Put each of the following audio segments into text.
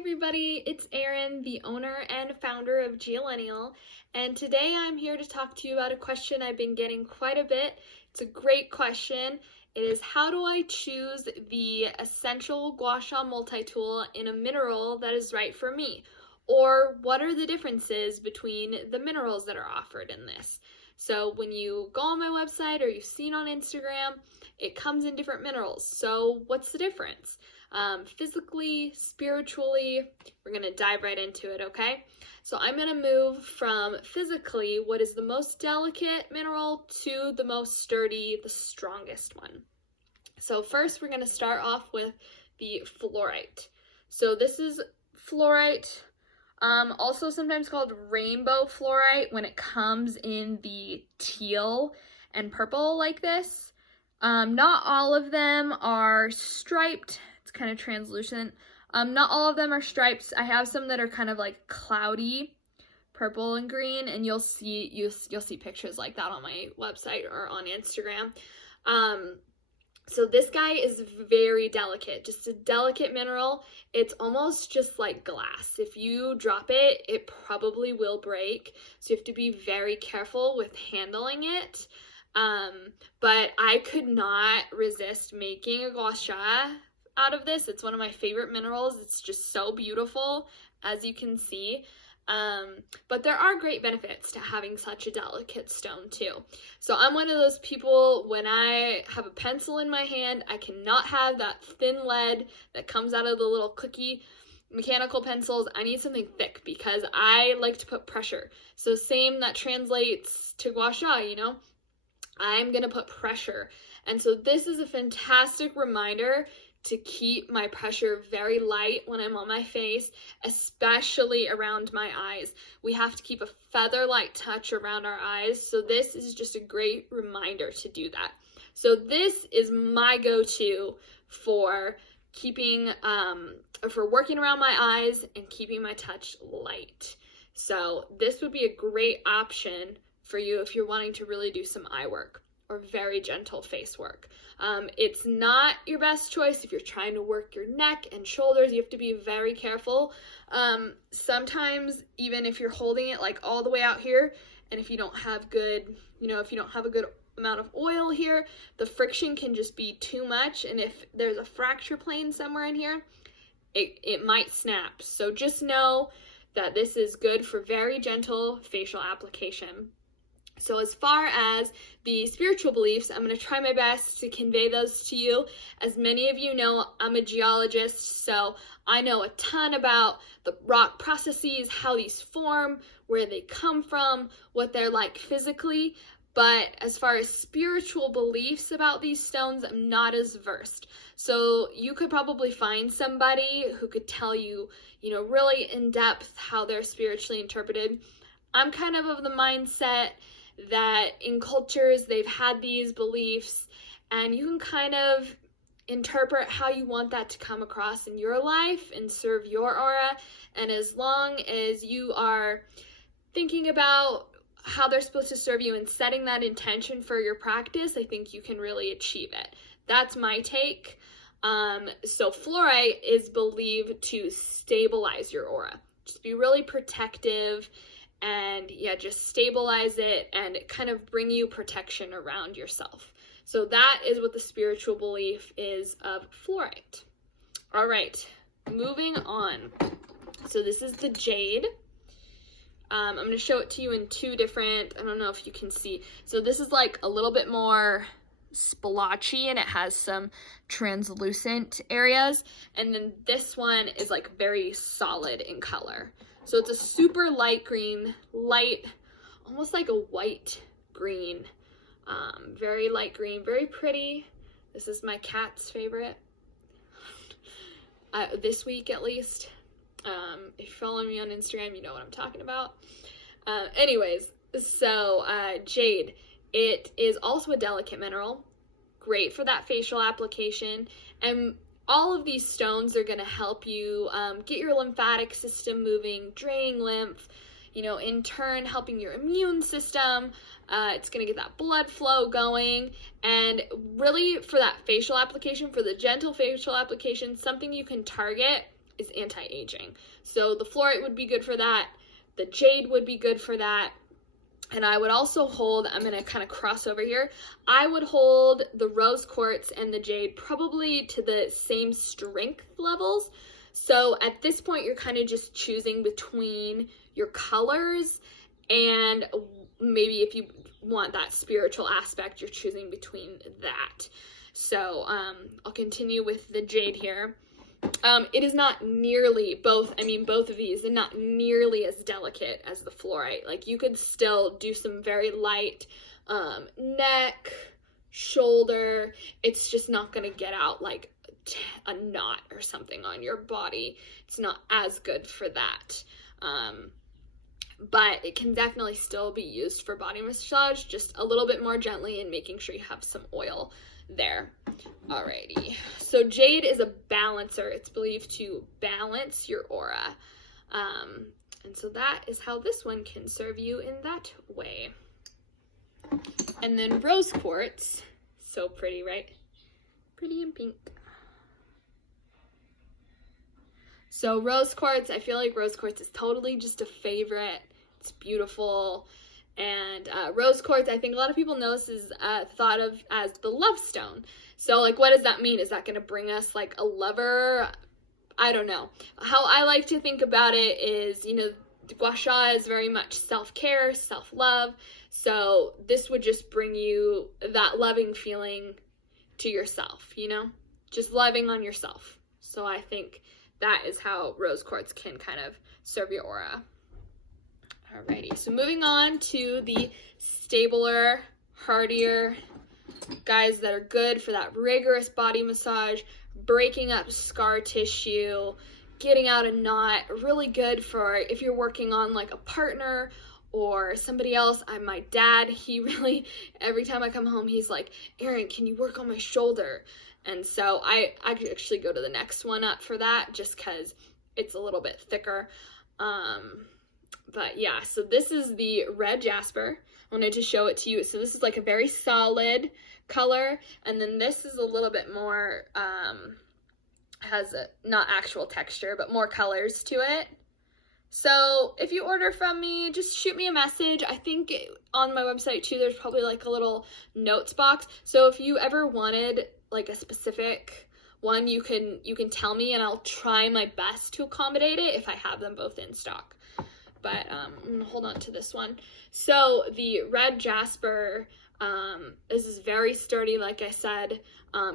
everybody, it's Erin, the owner and founder of Geollennial, and today I'm here to talk to you about a question I've been getting quite a bit. It's a great question. It is, how do I choose the essential Gua Sha multi-tool in a mineral that is right for me? Or what are the differences between the minerals that are offered in this? So when you go on my website or you've seen on Instagram, it comes in different minerals. So what's the difference? Physically, spiritually, we're going to dive right into it, okay? So I'm going to move from physically, what is the most delicate mineral, to the most sturdy, the strongest one. So first we're going to start off with the fluorite. So this is fluorite, also sometimes called rainbow fluorite when it comes in the teal and purple like this. Not all of them are striped. It's kind of translucent. Not all of them are stripes. I have some that are kind of like cloudy, purple and green, and you'll see pictures like that on my website or on Instagram. So this guy is very delicate, just a delicate mineral. It's almost just like glass. If you drop it, it probably will break. So you have to be very careful with handling it. But I could not resist making a gua sha out of this. It's one of my favorite minerals. It's just so beautiful, as you can see. But there are great benefits to having such a delicate stone too. So I'm one of those people, when I have a pencil in my hand, I cannot have that thin lead that comes out of the little cookie mechanical pencils. I need something thick because I like to put pressure. So same, that translates to gua sha, you know? I'm gonna put pressure. And so this is a fantastic reminder to keep my pressure very light when I'm on my face, especially around my eyes. We have to keep a feather-light touch around our eyes, so this is just a great reminder to do that. So this is my go-to for keeping, for working around my eyes and keeping my touch light. So this would be a great option for you if you're wanting to really do some eye work or very gentle face work. It's not your best choice if you're trying to work your neck and shoulders. You have to be very careful. Sometimes even if you're holding it like all the way out here, and if you don't have good, if you don't have a good amount of oil here, the friction can just be too much. And if there's a fracture plane somewhere in here, it might snap. So just know that this is good for very gentle facial application. So as far as the spiritual beliefs, I'm going to try my best to convey those to you. As many of you know, I'm a geologist, so I know a ton about the rock processes, how these form, where they come from, what they're like physically. But as far as spiritual beliefs about these stones, I'm not as versed. So you could probably find somebody who could tell you, really in depth how they're spiritually interpreted. I'm kind of the mindset that in cultures they've had these beliefs, and you can kind of interpret how you want that to come across in your life and serve your aura. And as long as you are thinking about how they're supposed to serve you and setting that intention for your practice, I think you can really achieve it. That's my take. So fluorite is believed to stabilize your aura. Just be really protective and just stabilize it and kind of bring you protection around yourself. So that is what the spiritual belief is of fluorite. All right, moving on. So this is the jade. I'm going to show it to you in two different, I don't know if you can see. So this is like a little bit more splotchy and it has some translucent areas. And then this one is like very solid in color. So it's a super light green, almost like a white green, very light green, very pretty. This is my cat's favorite, this week at least. If you follow me on Instagram, you know what I'm talking about. Anyways, so jade, it is also a delicate mineral, great for that facial application, and all of these stones are going to help you get your lymphatic system moving, draining lymph, in turn helping your immune system. It's going to get that blood flow going. And really for that facial application, for the gentle facial application, something you can target is anti-aging. So the fluorite would be good for that. The jade would be good for that. And I would also hold, I'm going to kind of cross over here, I would hold the rose quartz and the jade probably to the same strength levels. So at this point, you're kind of just choosing between your colors, and maybe if you want that spiritual aspect, you're choosing between that. So I'll continue with the jade here. It is not nearly both of these are not nearly as delicate as the fluorite. Like, you could still do some very light neck, shoulder. It's just not going to get out like a knot or something on your body. It's not as good for that. But it can definitely still be used for body massage, just a little bit more gently and making sure you have some oil there. Alrighty, so jade is a balancer. It's believed to balance your aura, and so that is how this one can serve you in that way. And then rose quartz, so pretty, right? Pretty and pink. So rose quartz, I feel like rose quartz is totally just a favorite. It's beautiful. And rose quartz, I think a lot of people know this is thought of as the love stone. So, like, what does that mean? Is that going to bring us, like, a lover? I don't know. How I like to think about it is, you know, Gua Sha is very much self-care, self-love. So this would just bring you that loving feeling to yourself, you know? Just loving on yourself. So I think that is how rose quartz can kind of serve your aura. Alrighty, so moving on to the stabler, hardier guys that are good for that rigorous body massage, breaking up scar tissue, getting out a knot, really good for if you're working on like a partner or somebody else. My dad, he really, every time I come home, he's like, Erin, can you work on my shoulder? And so I could actually go to the next one up for that just because it's a little bit thicker. But yeah, so this is the red jasper. I wanted to show it to you. So this is like a very solid color. And then this is a little bit more, has not actual texture, but more colors to it. So if you order from me, just shoot me a message. I think on my website too, there's probably like a little notes box. So if you ever wanted like a specific one, you can tell me and I'll try my best to accommodate it if I have them both in stock. But I'm gonna hold on to this one. So the red jasper, this is very sturdy, like I said.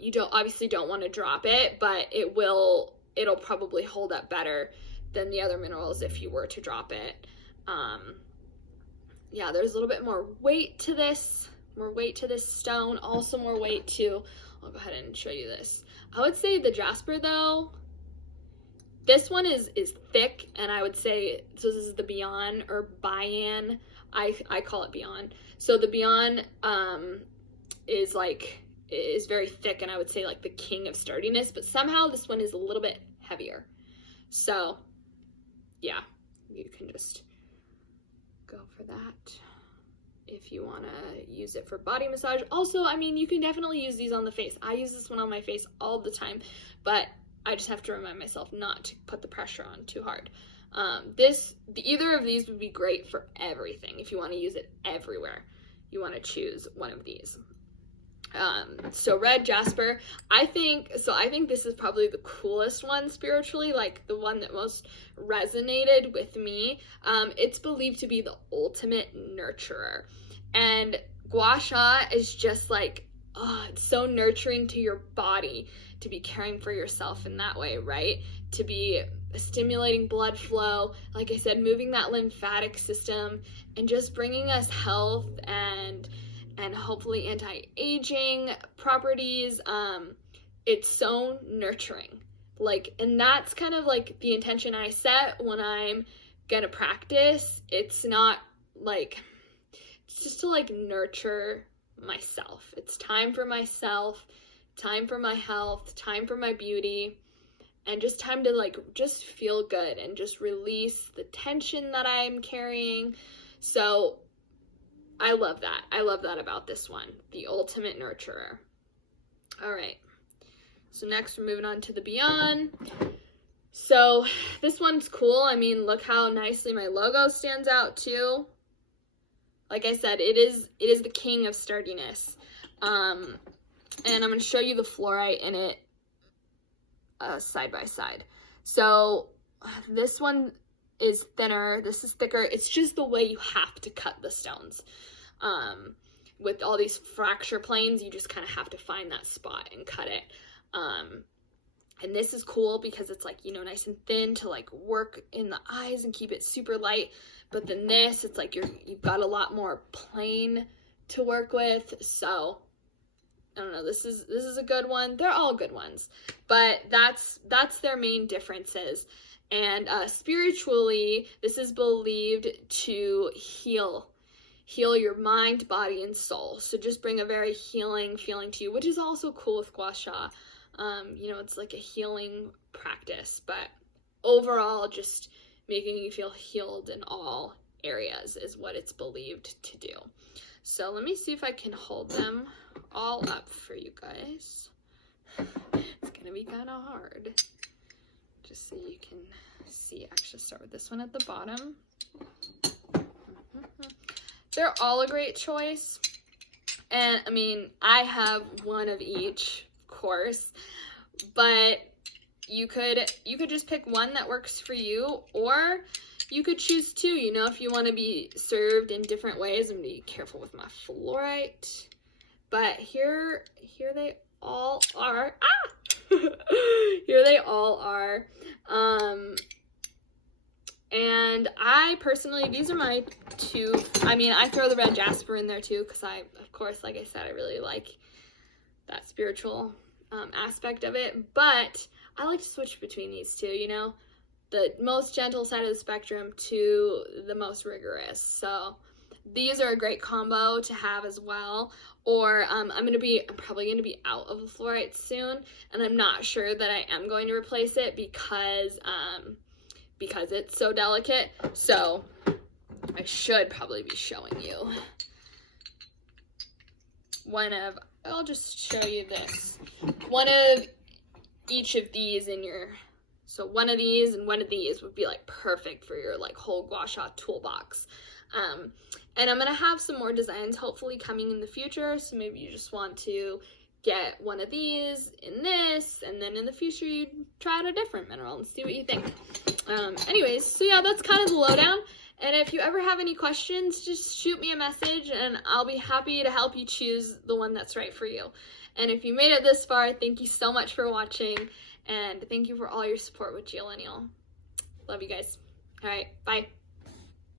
You obviously don't want to drop it, but it'll probably hold up better than the other minerals if you were to drop it. Yeah, there's a little bit more weight to this stone, also more weight to, I'll go ahead and show you this. I would say the jasper though, this one is thick, and I would say, so this is the Beyond or Bayan. I call it Beyond. So the Beyond is very thick, and I would say like the king of sturdiness, but somehow this one is a little bit heavier. So yeah, you can just go for that if you want to use it for body massage. Also, I mean, you can definitely use these on the face. I use this one on my face all the time, but I just have to remind myself not to put the pressure on too hard. Either of these would be great for everything. If you want to use it everywhere, you want to choose one of these. So red jasper, I think this is probably the coolest one spiritually, like the one that most resonated with me. It's believed to be the ultimate nurturer, and Gua Sha is just like, it's so nurturing to your body to be caring for yourself in that way, right? To be stimulating blood flow, like I said, moving that lymphatic system and just bringing us health and hopefully anti-aging properties. It's so nurturing, like, and that's kind of like the intention I set when I'm gonna practice. It's not like, it's just to like nurture myself. It's time for myself, time for my health, time for my beauty, and just time to like just feel good and just release the tension that I'm carrying. So I love that. I love that about this one, the ultimate nurturer. All right, so next we're moving on to the Beyond. So this one's cool. I mean, look how nicely my logo stands out too. Like I said, it is the king of sturdiness. And I'm going to show you the fluorite in it side by side. So this one is thinner, this is thicker. It's just the way you have to cut the stones. With all these fracture planes, you just kind of have to find that spot and cut it. And this is cool because it's like, you know, nice and thin to like work in the eyes and keep it super light. But then this, it's like you've got a lot more plane to work with. So I don't know, this is a good one. They're all good ones, but that's their main differences. And spiritually, this is believed to heal your mind, body, and soul. So just bring a very healing feeling to you, which is also cool with Gua Sha. You know, it's like a healing practice, but overall, just making you feel healed in all areas is what it's believed to do. So let me see if I can hold them all up for you guys. It's gonna be kind of hard. Just so you can see. Actually, start with this one at the bottom. They're all a great choice. And I mean, I have one of each, of course, but you could just pick one that works for you, or you could choose two, you know, if you want to be served in different ways. And be careful with my fluorite. But here they all are. Here they all are. And I personally, these are my two. I mean, I throw the red jasper in there too, because of course, like I said, I really like that spiritual aspect of it. But I like to switch between these two, you know, the most gentle side of the spectrum to the most rigorous. So these are a great combo to have as well. Or I'm probably gonna be out of the fluorite soon, and I'm not sure that I am going to replace it because it's so delicate. So I should probably be showing you I'll just show you this. One of each of these in your, so one of these and one of these would be like perfect for your like whole Gua Sha toolbox. And I'm gonna have some more designs hopefully coming in the future, so maybe you just want to get one of these in this, and then in the future you try out a different mineral and see what you think. Anyways, so yeah, that's kind of the lowdown. And if you ever have any questions, just shoot me a message and I'll be happy to help you choose the one that's right for you. And if you made it this far, thank you so much for watching, and thank you for all your support with Geollennial. Love you guys. All right, bye.